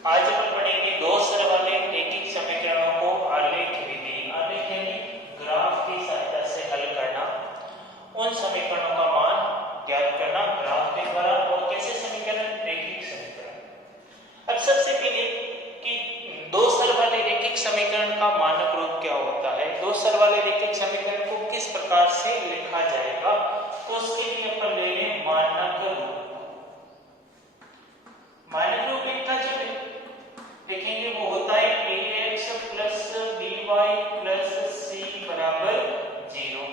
आज अपन पढ़ेंगे दो स्तर वाले रैखिक समीकरणों को आलेख विधि, आलेख यानी ग्राफ की सहायता से हल करना, उन समीकरणों का मान ज्ञात करना ग्राफ के द्वारा, और कैसे समीकरण रैखिक समीकरण। अब सबसे पहले कि दो स्तर वाले रैखिक समीकरण का मानक रूप क्या होता है, दो स्तर वाले रैखिक समीकरण को किस प्रकार से लिखा जाएगा, तो उसके लिए अपन ले लें मानक रूप। मानक रूप इनका जो देखेंगे वो होता है ax plus by plus c बराबर 0।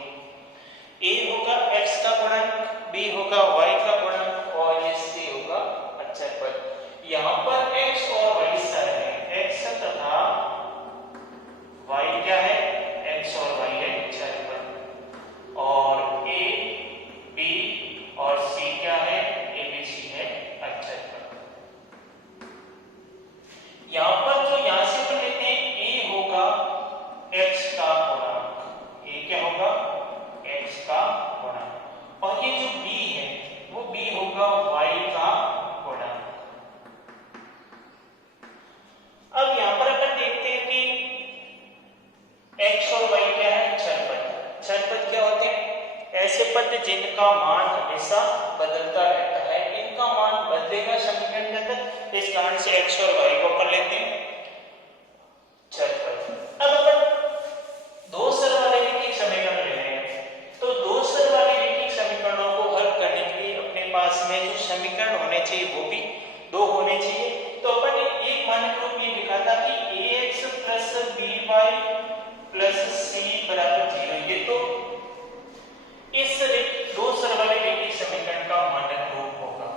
a होगा x का गुणक, b होगा y का गुणक और ये c होगा अचर पद। यहाँ पर x और y सर है, x तथा y क्या है, x और y है अचर पद, और a b और c क्या है, a b c है अचर पद। यहाँ पर जो यहाँ से अपन लेते हैं a होगा x का गुणक, a क्या होगा, x का गुणक, और ये जो b है वो b होगा y का गुणक। अब यहाँ पर अपन देखते हैं कि x और y क्या है, चर पद। चर पद क्या होते हैं, ऐसे पद जिनका मान हमेशा बदलता रहता है, इनका मान बदलेगा समीकरण के अंदर, इस कारण से x और y को अपन लेते हैं चर पद। अब अपन दो स्तर वाले रैखिक समीकरण ले रहे हैं, तो दो स्तर वाले रैखिक समीकरणों को हल करने के लिए अपने पास में जो समीकरण होने चाहिए वो भी दो होने चाहिए। तो अपन ने एक मानक रूप में लिखा था कि ax plus by plus c बराबर 0, ये तो इस दो स्तर वाले रैखिक समीकरण का मानक रूप होगा।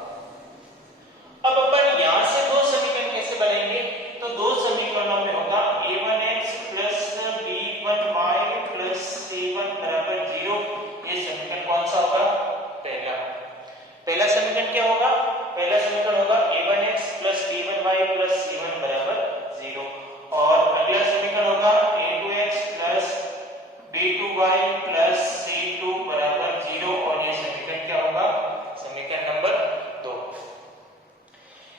अब अपन यहां से दो समीकरण कैसे बनाएंगे, तो दो समीकरणों में होगा a1x plus b1y plus c1 बराबर 0। ये समीकरण कौन सा होगा, पहला समीकरण क्या होगा, पहला समीकरण होगा a1x plus b1y plus c1 बराबर 0, और अगला समीकरण होगा a2x plus b2y plus c2 बराबर 0, और ये समीकरण क्या होगा, समीकरण नंबर 2।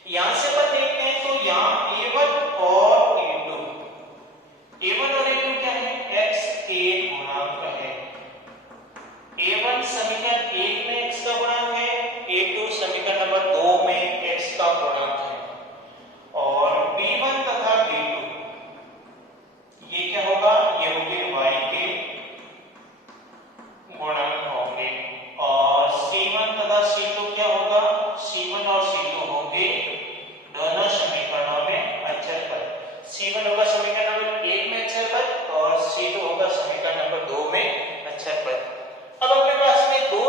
यहां से अपन देखते हैं तो यहाँ a1 और a2, a1 और a2 क्या है, x के गुणांक है। a1 समीकरण 1 में x का गुणांक है, a2 समीकरण नंबर 2 में x का गुणांक है, और b1 तथा b2 ये क्या होगा, ये होंगे y के गुणांक होंगे, और c1 तथा c2 क्या होगा, c1 और c2 होंगे दोनों समीकरणों में अचर पद। c1 होगा समीकरण नंबर 1 में अचर पद, और c2 होगा समीकरण नंबर 2 में अचर पद। अब अपने पास में दो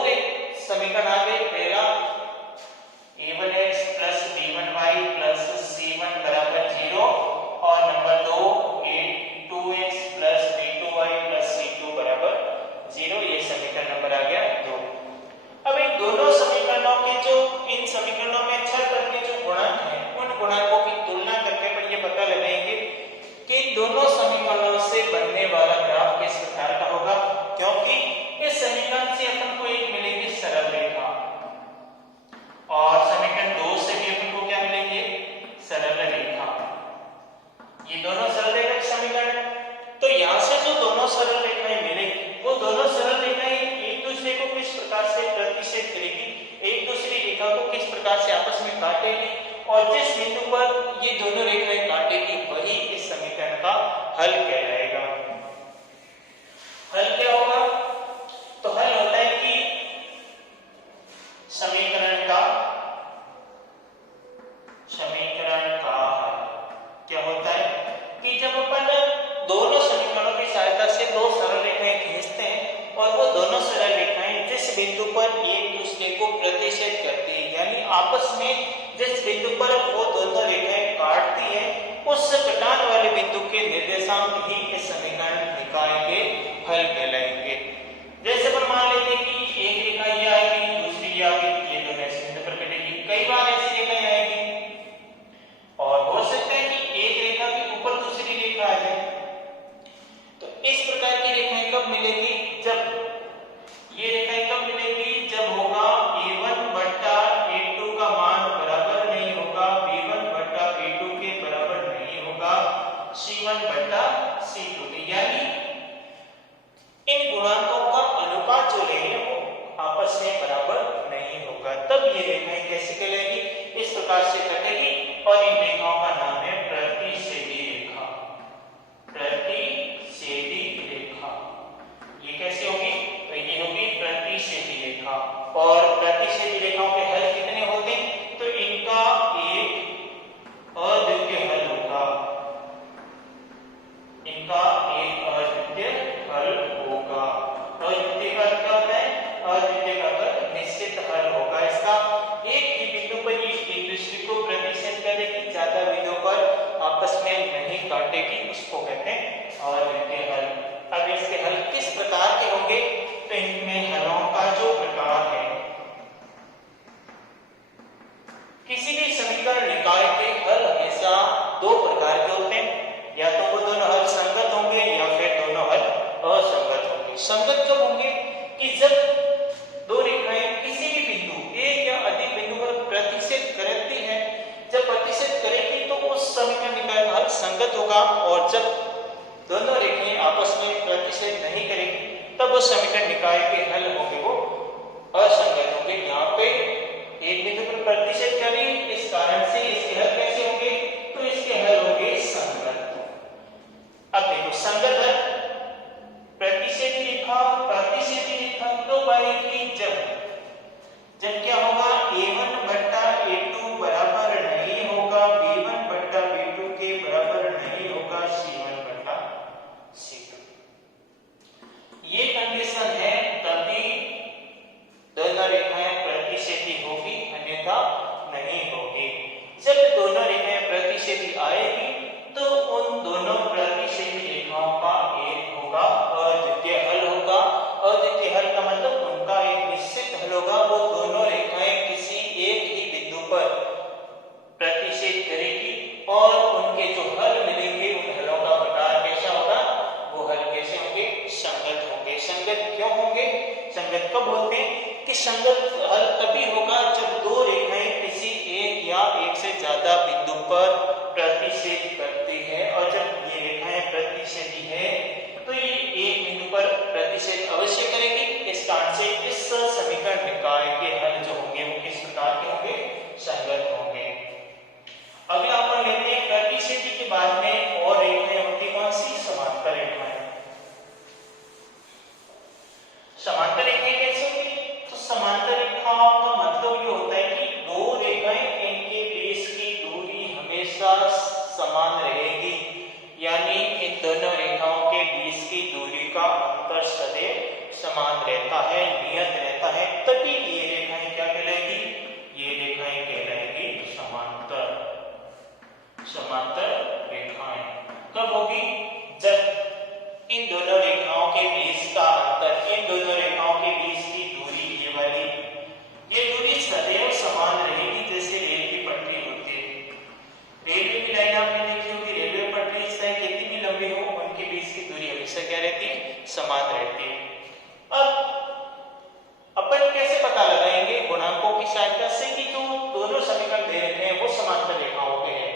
समीकरण आ गए, पहला a1x plus b1y plus c1 बराबर 0, और number 2 a2x plus b2y plus c2 बराबर 0, ये समीकरण नंबर आ गया 2। अब इन दोनों समीकरणों के जो इन समीकरणों में अचर पद के जो गुणांक हैं, उन गुणांकों की तुलना करके अपन ये पता लगाएंगे कि इन दोनों समीकरणों से बनने वाला ग्राफ किस प्रकार का होगा, क्योंकि इस समीकरण से अपन को एक मिलेगी सरल रेखा, और समीकरण 2 से भी अपन को क्या मिलेंगे, सरल रेखा। ये दोनों सरल रेखा के समीकरण, तो यहाँ से जो दोनों सरल रेखाएं मिलेंगी, वो दोनों सरल रेखाएं एक दूसरे को किस प्रकार से प्रतिच्छेद करेगी, एक दूसरी रेखा को किस प्रकार से आपस में काटेगी, और जिस बिंदु पर ये दोनों रेखाएं काटेगी वही इस समीकरण का हल कहलाएगा। हल क्या होगा, तो हल होता है कि समीकरण का हल क्या होता है कि जब अपन दोनों समीकरणों की सहायता से दो सरल रेखाएं खींचते हैं, और वो दोनों सरल रेखाएं जिस बिंदु पर एक दूसरे को प्रतिच्छेद करती है, यानी आपस में जिस बिंदु पर वो दोनों रेखाएं काटती है, उस कटान वाले बिंदु के निर्देशांक ही इस समीकरण निकाय के हल कहलाएंगे। जैसे पर मान लेते हैं कि एक रेखा ये आएगी, दूसरी ये आएगी, ये दोनों इस बिंदु पर कटेगी, कई बार ऐसी रेखाएं आएगी, और हो सकता है कि एक रेखा के ऊपर दूसरी रेखा आ जाए। तो इस प्रकार की रेखाएं कब मिलेगी, जब ये रेखाएं कब मिलेगी, जब होगा a1 बट्टा a2 का मान बराबर नहीं होगा b1 बट्टा b2 के प्रकार से कटेगी और इन रेखाओं का नाम है प्रतिच्छेदी रेखा। प्रतिच्छेदी रेखा ये कैसी होगी? तो ये होगी प्रतिच्छेदी रेखा। और प्रतिच्छेदी रेखाओं के हल कितने होते हैं? तो इनका एक अद्वितीय हल होगा। इनका एक अद्वितीय हल होगा। अद्वितीय का क्या होता है? अद्वितीय का अर्थ निश्चित हल होगा। इसका एक ही बिंदु पर ये एक दूसरे को प्रतिच्छेद करेगी, ज्यादा बिंदुओं पर आपस में नहीं काटेगी, उसको कहते हैं अद्वितीय हल। अब इसके हल किस प्रकार के होंगे? तो इनमें हलों का जो प्रकार है, किसी भी समीकरण निकाय के हल हमेशा दो प्रकार के होते हैं, या तो वो दोनों हल संगत होंगे या फिर दोनों हल असंगत होंगे। संगत कब होंगे? कि जब दो रेखाएं किसी भी बिंदु, एक या अधिक बिंदु पर प्रतिच्छेद करती हैं, जब प्रतिच्छेद करेगी तो उस समीकरण निकाय का हल संगत होगा, और जब दोनों रेखाएं आपस में प्रतिच्छेद नहीं करेगी तब उस समीकरण निकाय के हल होंगे वो असंगत होंगे। यहाँ पे एक बिंदु पर प्रतिच्छेद करेगी, इस कारण से इसके हल कैसे होंगे? तो इसके हल होंगे संगत। अब देखो संगत हल, प्रतिच्छेदी रेखा प्रतिच्छेदी रेखा तो बनेगी जब क्या होगा? a1 बट्टा a2 बराबर नहीं होगा b1 बट्टा b2 के बराबर नहीं होगा c1 बट्टा c2। ये कंडीशन है तभी दोनों रेखाएं प्रतिच्छेदी होगी, अन्यथा नहीं होगी। जब दोनों रेखाएं प्रतिच्छेदी आएगी तो उन दोनों प्रतिच्छेदी रेखाओं का एक होगा अद्वितीय हल होगा। अद्वितीय हल का मतलब उनका एक निश्चित हल होगा। वो दोनों रेखाएं किसी एक ही बिंदु पर प्रतिच्छेद करेगी और उनके जो हल मिलेंगे उन हलों का प्रकार कैसा होगा? वो हल कैसे होंगे? संगत होंगे। संगत क्यों होंगे? संगत कब होते हैं? कि संगत हल तभी होगा जब दो रेखाएं किसी एक या एक से ज्यादा बिंदु पर प्रतिच्छेद करती है, और जब ये रेखाएं प्रतिच्छेदी है तो ये एक बिंदु पर प्रतिच्छेद अवश्य करेगी। इस कारण से इस समीकरण निकाय के हल जो होंगे वो किस प्रकार के होंगे? संगत होंगे। अभी आप लेते हैं प्रतिच्छेदी के बाद में और रेखाएं होती कौन सी? समांतर रेखाएं। समांतर रेखाएं कैसे होंगी? तो समांतर रेखाओं का मतलब ये होता है कि दो रेखाएं, इनके बीच की दूरी हमेशा समान रहेगी, यानी इन दोनों रेखाओं के बीच की दूरी का अंतर सदैव समान रहता है, नियत रहता है, तभी ये रेखाएं क्या कहलाएगी? ये रेखाएं कहलाएगी समांतर। समांतर रेखाएं कब होगी? जब इन दोनों रेखाओं के बीच का अंतर, इन दोनों रेखाओं के बीच की दूरी, ये वाली ये दूरी सदैव समान रहेगी। जैसे रेल की पटरी होती है, रेलवे की लाइन आपने देखी होगी, रेलवे पटरी चाहे कितनी भी लंबी हो, उनके बीच की दूरी हमेशा क्या रहती है? समान रहती है। अब अपन कैसे पता लगाएंगे? गुणांकों की सहायता से कि जो दोनों समीकरण दे रखे हैं वो समांतर रेखाओं के हैं।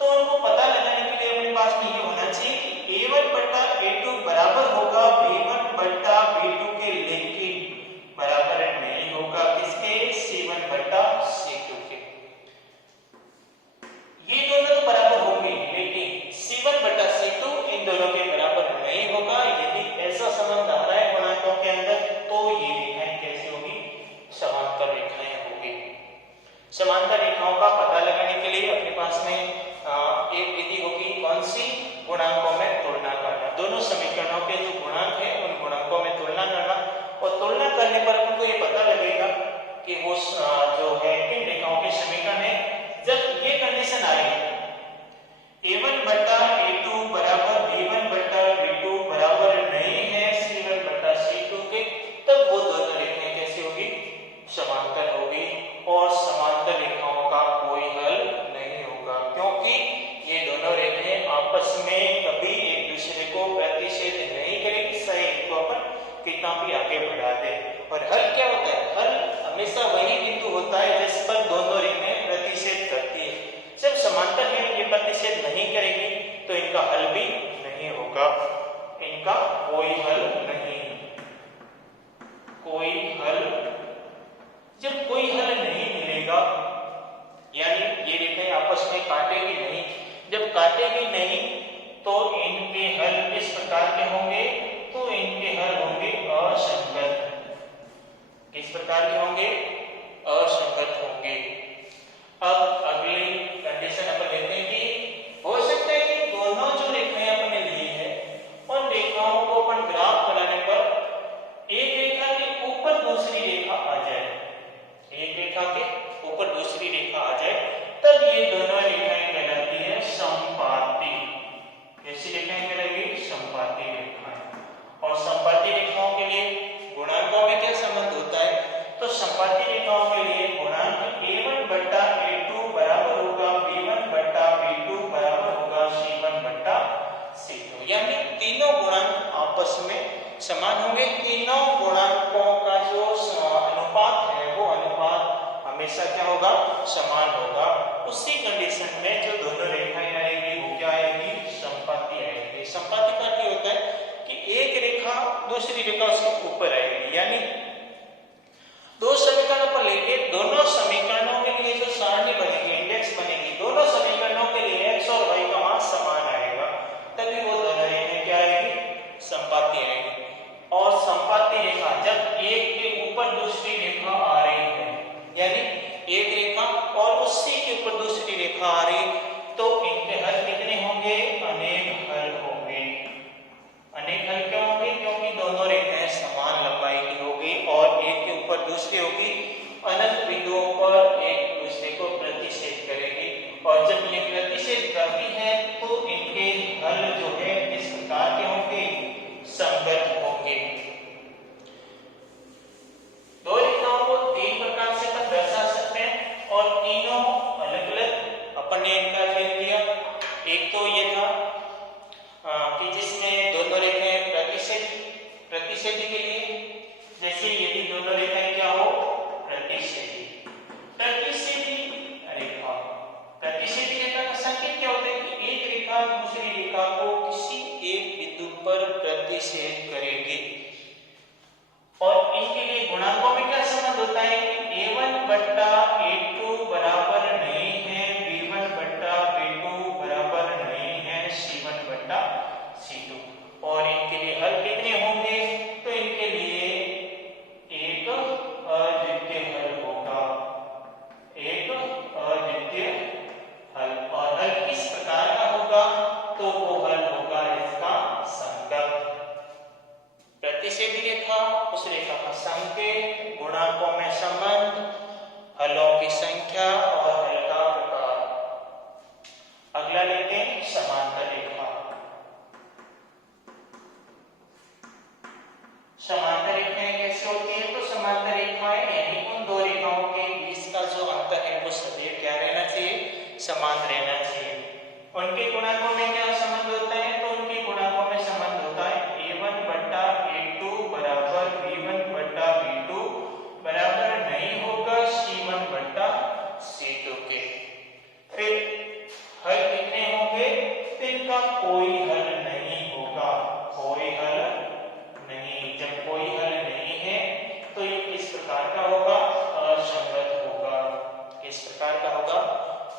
तो उनको पता लगाने के लिए अपने पास में ये होना चाहिए कि a1 बट्टा a2 बराबर होगा b1 बट्टा b2 के, लेकिन बराबर नहीं होगा किसके? c1 बट्टा c2 के। ये दोनों तो बराबर होंगे, लेकिन c1 बट्टा c2 इन दोनों के बराबर नहीं होगा। यदि ऐसा संबंध आ रहा है गुणांकों के अंदर तो ये रेखाएं कैसी होगी? समांतर रेखाएं होगी। समांतर रेखाओं का पता लगाने के लिए अपने पास में एक विधि होगी, कौन सी? गुणांकों में तुलना करना। दोनों समीकरणों के जो गुणांक है उन गुणांकों में तुलना करना, और तुलना करने पर हमको ये पता लगेगा कि वो जो है किन रेखाओं के समीकरण है। जब ये कंडीशन आएगी a1 बट्टा a2 बराबर b1 बट्टा b2 बराबर नहीं है c1 बट्टा c2 के, तब वो दोनों रेखाएं कैसी होगी? समांतर होगी। और समांतर रेखाओं का कोई हल नहीं होगा, क्योंकि ये दोनों रेखाएं आपस में कभी एक दूसरे को प्रतिच्छेद नहीं करेगी, सही इनको अपन कितना भी आगे बढ़ा दे। और हल क्या होता है? हल हमेशा वही बिंदु होता है जिस पर दोनों रेखाएं प्रतिच्छेद करती है। जब समांतर है ये प्रतिच्छेद नहीं करेगी तो इनका हल भी नहीं होगा। इनका कोई हल नहीं, कोई हल। जब कोई हल नहीं मिलेगा, यानी काटेगी नहीं, तो इनके हल किस प्रकार के होंगे? तो इनके हल होंगे असंगत। किस प्रकार के होंगे? असंगत होंगे। अब अगली कंडीशन अपन लेते हैं कि हो सकता है कि दोनों जो रेखाएं अपने ली है उन रेखाओं को अपन ग्राफ बनाने पर एक रेखा के ऊपर दूसरी रेखा आ जाए, एक रेखा के ऊपर दूसरी रेखा आ जाए, तब ये दोनों रेखाएं कहलाती है समपाती। ऐसी रेखाएं कहलाएगी समपाती रेखाएं। और समपाती रेखाओं के लिए गुणांकों में क्या संबंध होता है? तो समपाती रेखाओं के लिए गुणांक a1 बट्टा a2 बराबर होगा b1 बट्टा b2 बराबर होगा c1 बट्टा c2। यानी तीनों गुणांक आपस में समान होंगे। तीनों गुणांकों का जो अनुपात है वो अनुपात हमेशा क्या होगा? समान होगा। उसी कंडीशन में जो दोनों रेखाएं आएगी वो क्या आएगी? समपाती आएगी। समपाती का क्या होता है कि एक रेखा दूसरी रेखा उसके ऊपर आएगी, यानी दो समीकरणों पर लेके दोनों समीकरणों के लिए जो सारणी बनेगी, इंडेक्स बनेगी, दोनों समीकरणों के लिए x और y का मान समान आएगा, तभी वो दोनों रेखाएं क्या आएगी? समपाती आएगी। और समपाती रेखा जब एक के ऊपर दूसरी रेखा आ रही है, यानी एक रेखा और उसी के ऊपर दूसरी रेखा आ रही, तो इनके हल कितने होंगे? अनेक हल होंगे। अनेक हल क्यों होंगे? क्योंकि दोनों रेखाएं समान लंबाई की होगी और एक के ऊपर दूसरी होगी, अनंत बिंदुओं पर एक दूसरे को प्रतिच्छेद करेगी। और जब ये प्रतिच्छेद करती है तो इनके हल जो है इस प्रकार के होंगे? संगत होंगे। दो रेखाओं को तीन प्रकार से अपन दर्शा सकते हैं और तीनों अलग अलग अपन ने इनका अध्ययन किया। एक तो ये था कि जिसमें दोनों रेखाएं प्रतिच्छेदी के लिए, जैसे यदि दोनों रेखाएं क्या हो? प्रतिच्छेदी रेखा। प्रतिच्छेदी रेखा का संकेत क्या होता है कि एक रेखा दूसरी रेखा को किसी एक बिंदु पर प्रतिच्छेद करेगी। और इनके लिए गुणांकों में क्या संबंध होता है कि a1 बट्टा a2 बराबर नहीं है b1 बट्टा b2 बराबर नहीं है c1 बट्टा c2। और इनके लिए हल कितने होंगे? तो इनके लिए एक अद्वितीय हल होगा, एक अद्वितीय हल। और हल किस प्रकार का होगा? तो वो हल होगा इसका संगत। प्रतिच्छेदी रेखा, उस रेखा का संकेत, गुणांकों में संबंध, हलों की संख्या और हल का प्रकार। अगला लेते हैं समांतर रेखा। समांतर रेखाएं कैसे होती है? तो समांतर रेखाएं यानी उन दो रेखाओं के बीच का जो अंतर है वो सदैव क्या रहना चाहिए? समान रहना चाहिए। उनके गुणांकों में क्या संबंध होता है? तो उनके गुणांकों में संबंध होता है a1 बट्टा a2 बराबर b1 बट्टा b2 बराबर नहीं होगा c1 बट्टा c2 के। फिर हल कितने होंगे? तो इनका कोई हल नहीं होगा, कोई हल नहीं। जब कोई हल नहीं है तो ये किस प्रकार का होगा? असंगत होगा। किस प्रकार का होगा?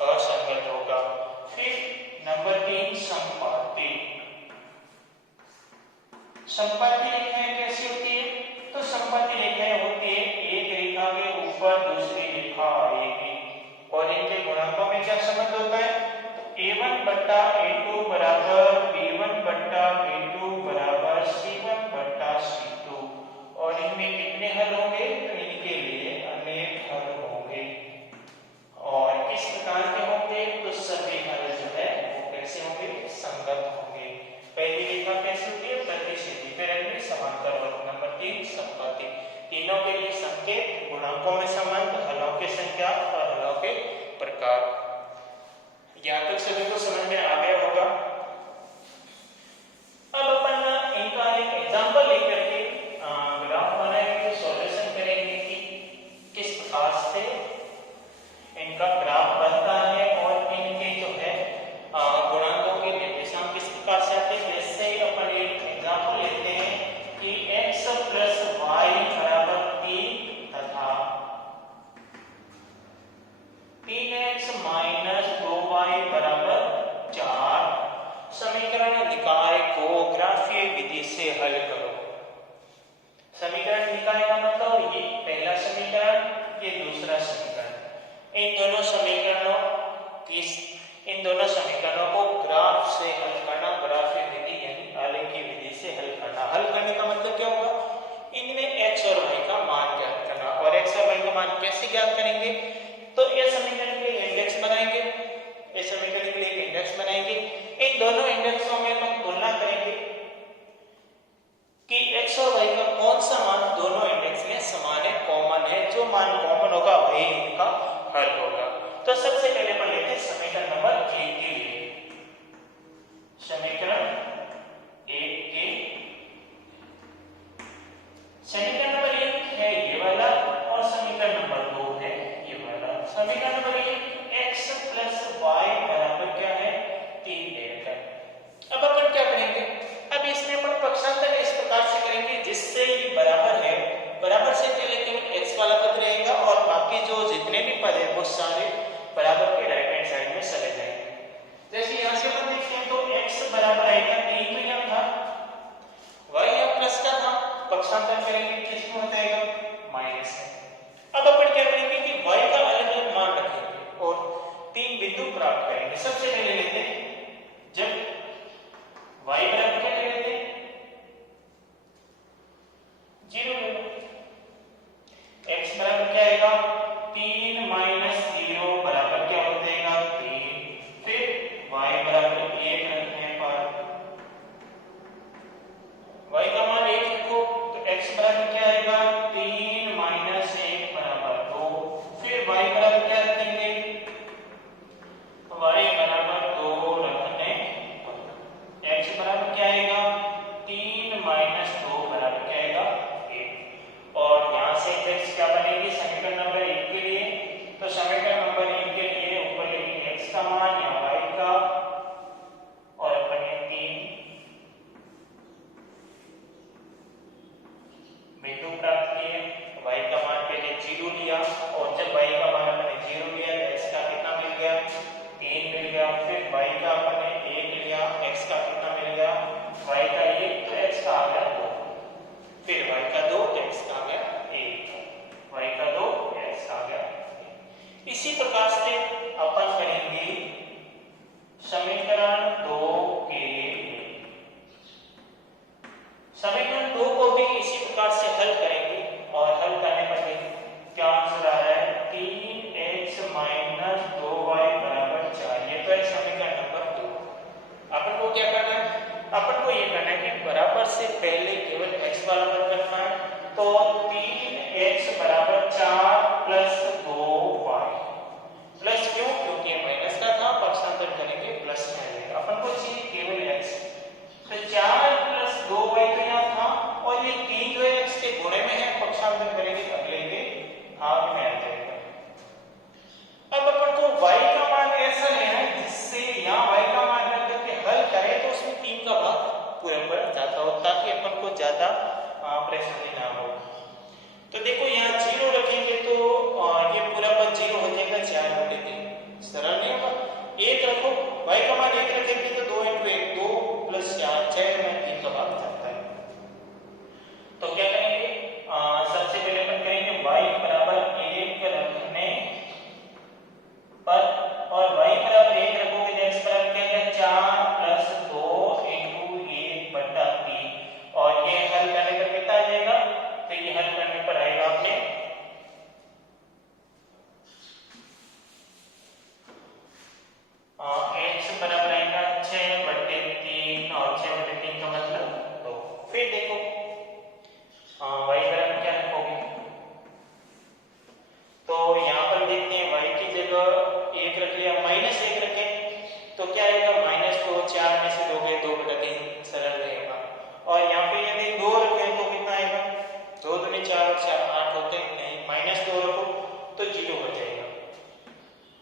असंगत होगा। फिर नंबर 3 संपाती। संपाती रेखाएं कैसी होती है? तो संपाती रेखाएं होती है एक रेखा के ऊपर दूसरी रेखा आएगी और इनके गुणांकों में क्या संबंध होता है? तो a1 बट्टा a2 बराबर b1 बट्टा b2 बराबर c1 बट्टा c2। और इनमें कितने हल होंगे? तो इनके लिए अनेक हल होंगे। और किस प्रकार के होंगे? तो सभी हल जो है वो कैसे होंगे? संगत होंगे। पहली रेखा कैसी होती है? प्रतिच्छेदी। फिर अगली समांतर और नंबर 3 संपाती। तीनों के लिए संकेत, गुणांकों में संबंध, हलों की संख्या और हलों के प्रकार। यहाँ तक सभी को समझ में आ गया होगा। अब अपन इनका एक एग्जांपल लेकर के ग्राफ बनाएंगे, सॉल्यूशन करेंगे कि किस प्रकार से इनका ग्राफ बनता है और इनके जो है गुणांकों के निर्देशांक किस प्रकार से आते हैं। जैसे अपन एक एग्जांपल लेते हैं कि x प्लस y बराबर 3 तथा 3x माइनस 2y बराबर 4 समीकरण निकाय को ग्राफीय विधि से हल करो। समीकरण निकाय का मतलब ये पहला समीकरण, ये दूसरा समीकरण। इन दोनों समीकरणों को ग्राफ से हल करना, ग्राफीय विधि यानी आलेखीय विधि से हल करना। हल करने का मतलब क्या होगा? इनमें x और y का मान ज्ञात करना। और x और y का मान कैसे ज्ञात करेंगे? तो ये समीकरण के लिए इंडेक्स बनाएंगे, इस समीकरण के लिए एक इंडेक्स बनाएंगे। इन दोनों इंडेक्सों में हम तुलना करेंगे कि x और y का कौन सा मान दोनों इंडेक्स में समान है, कॉमन है। जो मान कॉमन होगा वही इनका हल होगा। तो सबसे पहले पढ़ लेते हैं समीकरण नंबर 1 के लिए। समीकरण 1 के समीकरण नंबर 1 है ये वाला और समीकरण नंबर 2 है ये वाला। समीकरण नंबर 1 x प्लस y बराबर क्या है? 3 दे रखा है। अब अपन क्या करेंगे? अब इसमें अपन पक्षांतर इस प्रकार से करेंगे जिससे ये बराबर है, बराबर से पहले केवल x वाला पद रहेगा और बाकी जो जितने भी पद है वो सारे बराबर के राइट हैंड साइड में चले जाएंगे। जैसे यहां से अपन देखते हैं तो x बराबर आएगा 3 तो यहां था, y यहां प्लस का था, पक्षांतर करेंगे किसमें हो जाएगा? माइनस है। अब अपन क्या करेंगे कि y का अलग अलग मान रखेंगे और 3 बिंदु प्राप्त करेंगे। सबसे पहले लेते हैं जब y बराबर क्या ले लेते हैं? 0 ले लो। x बराबर क्या आएगा? 3 माइनस 0 बराबर क्या हो जाएगा? 3। फिर y बराबर 1 रखने पर y का मान 1 रखो तो x बराबर क्या आएगा? 3 माइनस 1 बराबर 2। फिर y बराबर क्या रखेंगे? y बराबर 2 रखने पर x बराबर क्या आएगा? 3 माइनस 2 बराबर क्या आएगा? 1। और यहां से x क्या बनेगी समीकरण नंबर 1 के लिए? तो समीकरण नंबर 1 के लिए ऊपर लिखेंगे x का मान या y का और अपन ने 3 बिंदु प्राप्त किए। y का मान पहले 0 लिया और जब y का मान अपन ने 0 लिया तो x का कितना मिल गया? 3 मिल गया। फिर y का अपन ने 1 लिया, x का कितना मिल गया? y का 1 तो x का आ गया 2। फिर y का 2 x का आ गया 1, y का 2 x का आ गया 1। इसी प्रकार से अपन करेंगे समीकरण 2 के लिए। समीकरण 2 को भी इसी प्रकार से हल करेंगे और हल करने पर क्या आंसर आ रहा है? 3x माइनस 2y बराबर 4। ये तो है समीकरण नंबर 2। अपन को क्या करना है? अपन को ये करना है कि बराबर से पहले केवल x वाला पद रखना है। तो 3x बराबर 4 प्लस 2y प्लस क्यों? क्योंकि ये माइनस का था, पक्षांतर करेंगे प्लस में आएगा। अपन को चाहिए केवल x। तो 4 प्लस 2y तो यहाँ था और ये 3 जो है x के गुणे में है, पक्षांतर करेंगे अगले के भाग में आ जाएगा। अब अपन को y का मान ऐसा लेना है जिससे यहाँ y का मान रख करके हल करें तो उसमें 3 का भाग पूरा पूरा जाता हो ताकि अपन को ज्यादा परेशानी ना हो। तो देखो यहाँ 0 रखेंगे तो ये पूरा पद 0 हो जाएगा, 4 बटे 3 सरल नहीं होगा। 1 रखो, y का मान 1 रखेंगे तो 2 × 1 2 प्लस 4 6 में 3 का भाग जाता है। तो क्या करेंगे? सबसे पहले अपन करेंगे y बराबर 1 रखने पर और y बराबर 1 रखोगे तो x बराबर क्या है? 4 प्लस 2 × 1 बटा 3 और ये हल करने पर कितना आ जाएगा? तो ये हल करने पर आएगा आपने x बराबर आएगा 6 बटे 3 और 6 बटे 3 का मतलब 2। फिर देखो y बराबर क्या रखोगे? तो यहाँ पर देखते हैं y की जगह 1 रख लिया, माइनस 1 रखे तो क्या आएगा? -2 4 में से 2 गए 2 बटा 3 सरल रहेगा। और यहाँ पे यदि 2 रखे तो कितना आएगा? 2 दूनी 4 और 4 8 होते हैं, नहीं -2 रखो तो 0 हो जाएगा।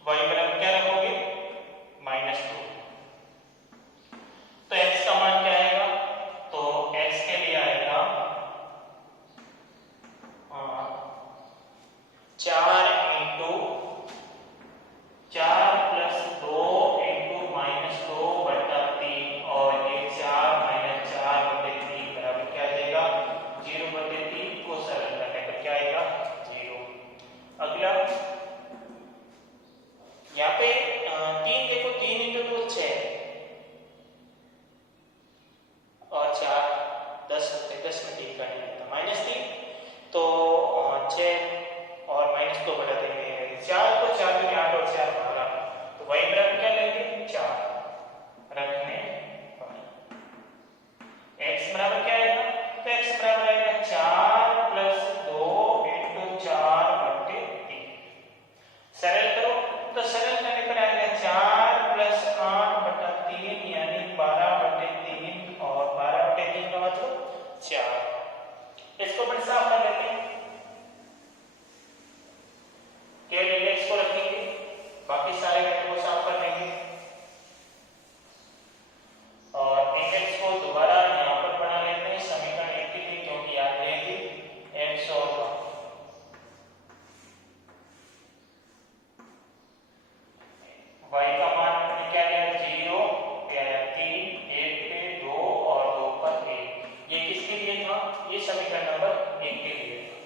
y बराबर क्या रखोगे? -2। तो x का मान क्या आएगा? तो x के लिए आएगा 4 × 4 प्लस 2 × -2 बटा 3 y का मान हमने क्या लिया 0 पे आया 3, 1 पे 2 और 2 पर 1। ये किसके लिए था? ये समीकरण नंबर 1 के लिए था।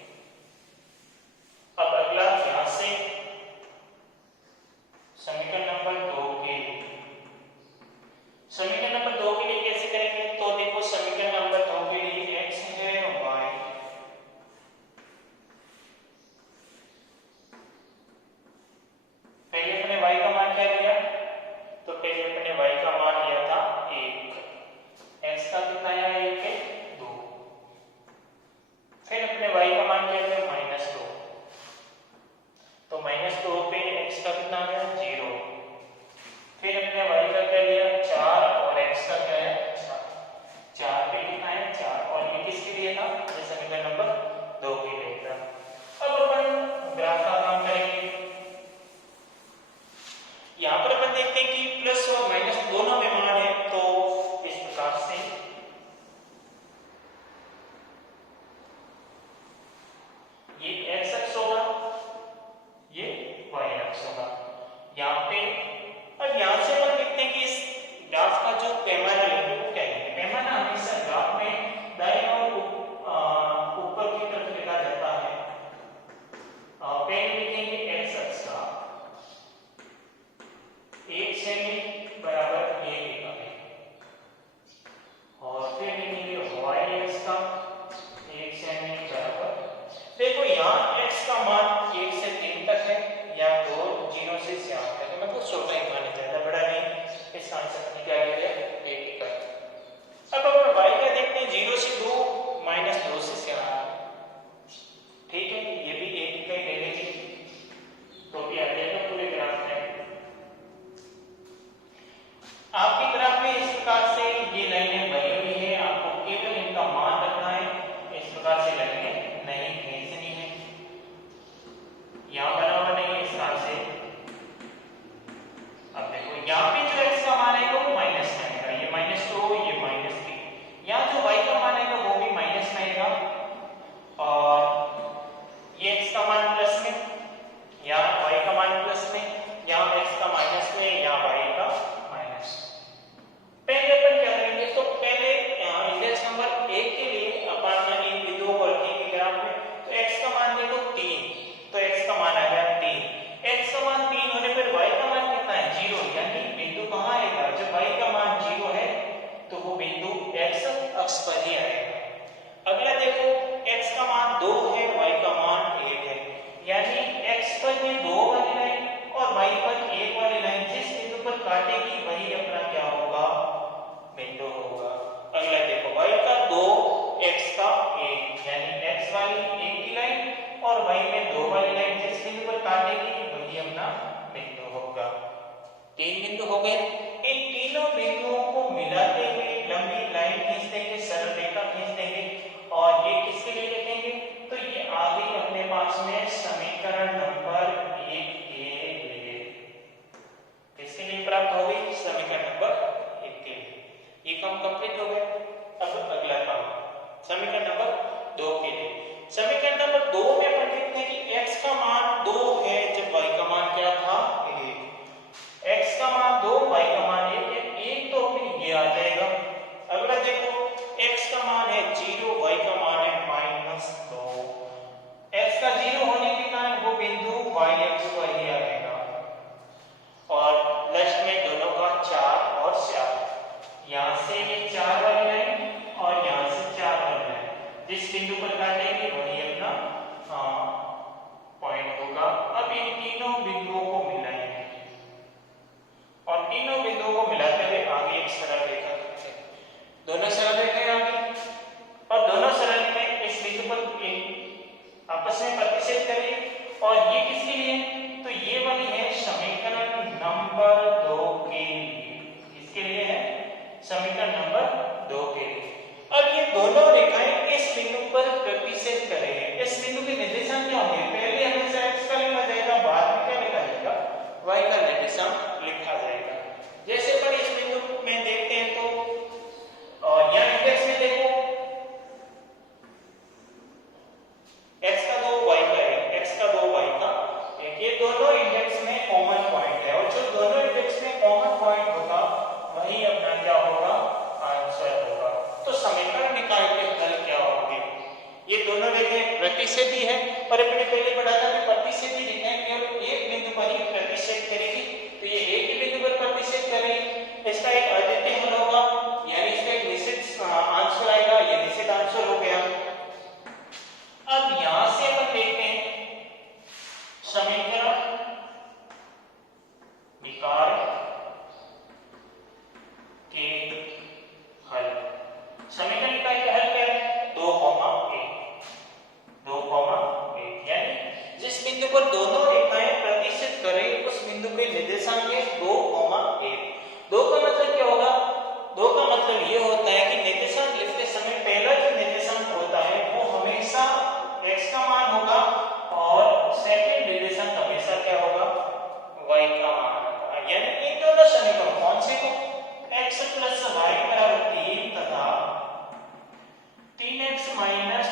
अब अगला यहां से समीकरण नंबर 2 के लिए, समीकरण नंबर 2 के लिए कैसे करेंगे? तो देखो समीकरण नंबर 2 के लिए x है y, पहले अपने y का मान क्या लिया? तो पहले अपने y का मान लिया था 1, x का कितना आया 1 है 2, फिर अपने y का मान क्या लिया -2, तो -2 पे x का कितना आ गया 0, फिर अपने y का क्या लिया 4 और x का क्या है 4 पे कितना है 4, और ये किसके लिए था? ये समीकरण नंबर 2 के लिए था। अब अपन ग्राफ का काम करेंगे। यहाँ पर अपन देखते हैं कि प्लस और माइनस दोनों में मान है, तो इस प्रकार से ये x अक्ष होगा, ये y अक्ष होगा यहाँ पे। अब यहाँ से अपन देखते हैं कि इस ग्राफ का जो पैमाना लेंगे वो क्या है? पैमाना हमेशा ग्राफ में दाईं ओर ऊपर की तरफ लिखा जाता है। पहले लिखेंगे x अक्ष का 1 सेमी बराबर 1 एकम है, और फिर लिखेंगे y अक्ष का 1 सेमी बराबर, देखो यहाँ x का मान 1 से 3 तक है या 2 0 से 7 तक है, मतलब छोटा ही मान है, ज्यादा बड़ा नहीं। इस आंसर में क्या लिया गया 1 एकम। अब अपन y का देखते हैं 0 से 2 -2 से 7, ठीक है, ये भी 1 एकम ले लेंगे तो भी आ जाएगा पूरे ग्राफ में। आपके ग्राफ में इस प्रकार से ये लाइनें बनी हुई है, आपको केवल इनका मान रखना है, इस प्रकार से लाइनें नहीं खींचनी है। यहाँ बना हुआ नहीं है इस तरह से। अब देखो यहाँ पे जो x का मान है वो माइनस में आएगा, ये -2 ये -3, यहाँ जो y का मान है वो भी माइनस में आएगा, और ये x का मान प्लस में, यहाँ y का मान प्लस में, यहाँ x का माइनस में, यहाँ y का माइनस। पहले अपन क्या करेंगे? तो पहले इंडेक्स नंबर 1 के लिए अपन इन बिंदुओं को रखेंगे ग्राफ में। तो x का मान देखो 3, तो x का मान आ गया 3, x का मान 3 होने पर y का मान कितना है 0, यानी बिंदु कहाँ आएगा? जब y का मान 0 है तो वो बिंदु x अक्ष पर ही आएगा। अगला देखो x का मान 2 है, y का मान 1 है, यानी x पर ये 2 वाली लाइन और y पर 1 वाली लाइन जिस बिंदु पर काटेगी वही अपना क्या होगा बिंदु होगा। अगला देखो y का 2 x का 1, यानी x वाली 1 की लाइन और y में 2 वाली लाइन जिस बिंदु पर काटेगी वही अपना बिंदु होगा। 3 बिंदु हो गए। इन तीनों बिंदुओं को मिलाते हुए लंबी लाइन खींच देंगे, सरल रेखा खींच देंगे, और ये किसके लिए लिखेंगे? तो ये आ गई अपने पास में समीकरण नंबर 1 के लिए। किसके लिए प्राप्त हो गई? समीकरण नंबर 1 के लिए। ये काम कंप्लीट हो गया। अब अगला काम समीकरण नंबर 2 के लिए। समीकरण नंबर 2 में अपन देखते हैं कि x का मान 2 है जब y का मान क्या था 1, x का मान 2 y का मान 1 है, 1 तो फिर ये आ जाएगा। अगला देखो x का मान है 0, y का मान है -2, x का 0 होने के कारण वो बिंदु y अक्ष पर ही आएगा, और लास्ट में दोनों का 4 और 4, यहाँ से ये 4 वाली लाइन और यहाँ से 4 वाली लाइन जिस बिंदु पर काटेंगे वही अपना पॉइंट होगा। अब इन तीनों बिंदुओं को मिलाएंगे और तीनों बिंदुओं को मिलाते हुए आगे एक सरल रेखा खींचेंगे। दोनों सरल रेखाएं आ गई और दोनों सरल रेखाएं इस बिंदु पर आपस में प्रतिच्छेद करें, और ये किसके लिए? तो ये वाली है समीकरण नंबर 2 के लिए। किसके लिए है? समीकरण नंबर 2 के लिए। अब ये दोनों रेखाएं इस बिंदु पर प्रतिच्छेद करेंगे। इस बिंदु के निर्देशांक क्या होंगे? पहले हमेशा x का लिखा जाएगा, बाद में क्या लिखा जाएगा? y का निर्देशांक लिखा जाएगा। जैसे पर इस बिंदु में देखते हैं तो यहाँ इंडेक्स में देखो x का 2 y का 1, x का 2 y का 1, ये दोनों इंडेक्स में कॉमन पॉइंट है, और जो दोनों इंडेक्स और अपने पहले पढ़ा था कि प्रतिशत ही लिखना है, केवल एक बिंदु पर ही प्रतिशत करेगी, तो ये एक ही बिंदु पर प्रतिशत करेगी। इसका एक अद्वितीय हल होगा, यानी इसका एक निश्चित आंसर आएगा, ये निश्चित आंसर हो गया। अब यहां से अपन देखते हैं समीकरण निकाय के हल। समीकरण निकाय का हल क्या है? 2, 1 यानी जिस बिंदु पर दोनों रेखाएं प्रतिशत करें उस बिंदु के निर्देशांक है 2, 1। 2 का मतलब क्या होगा? 2 का मतलब ये होता है कि निर्देशांक लिखते समय पहला जो निर्देशांक होता है वो हमेशा x का मान होगा और सेकंड निर्देशांक हमेशा क्या होगा? y का मान होगा। यानी इन दोनों समीकरण कौन से को x + y = 3 तथा 3x -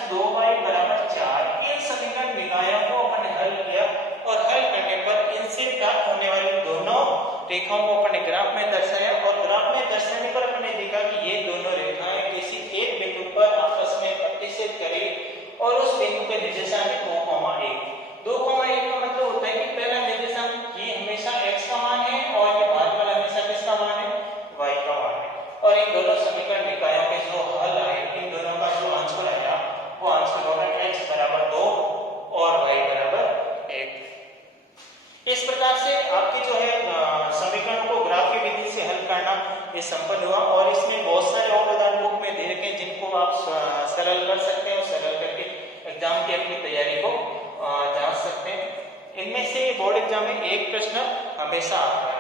2y = 4, इन समीकरण निकायों को अपन ने हल किया और हल करने पर इनसे प्राप्त होने वाली दोनों रेखाओं को अपन ने ग्राफ में दर्शाया और ग्राफ में दर्शाने पर अपन ने देखा कि ये दोनों रेखाएं किसी एक बिंदु पर आपस में प्रतिच्छेद करें और उस बिंदु के निर्देशांक है 2, 1। 2, 1 का मतलब होता है कि पहला निर्देशांक ये हमेशा x का मान है और ये बाद वाला हमेशा किसका मान है? y का मान है। और इन दोनों समीकरण निकायों के जो हल आए, इन दोनों का जो आंसर आया वो आंसर होगा x = 2 और y = 1। इस प्रकार से आपके जो है समीकरण को ग्राफ की विधि से हल करना ये संपन्न हुआ और इसमें बहुत सारे और उदाहरण बुक में दे रखे हैं जिनको आप सरल कर सकते हैं और सरल करके एग्जाम की अपनी तैयारी को जांच सकते हैं। इनमें से बोर्ड एग्जाम में एक प्रश्न हमेशा आता है।